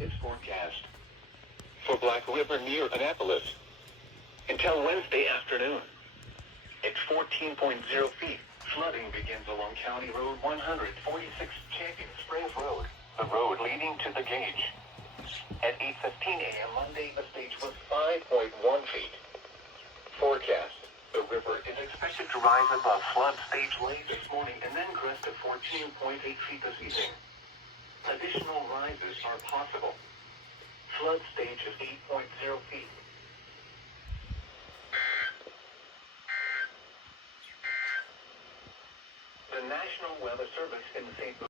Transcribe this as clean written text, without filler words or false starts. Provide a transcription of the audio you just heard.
It's forecast for Black River near Annapolis until Wednesday afternoon. It's 14.0 feet. Flooding begins along County Road 146 Champion Springs Road, the road leading to the gauge. At 8:15 a.m. Monday, the stage was 5.1 feet. Forecast. The river is expected to rise above flood stage late this morning and then crest at 14.8 feet this evening. Additional rises are possible. Flood stage is 8.0 feet. The National Weather Service in St.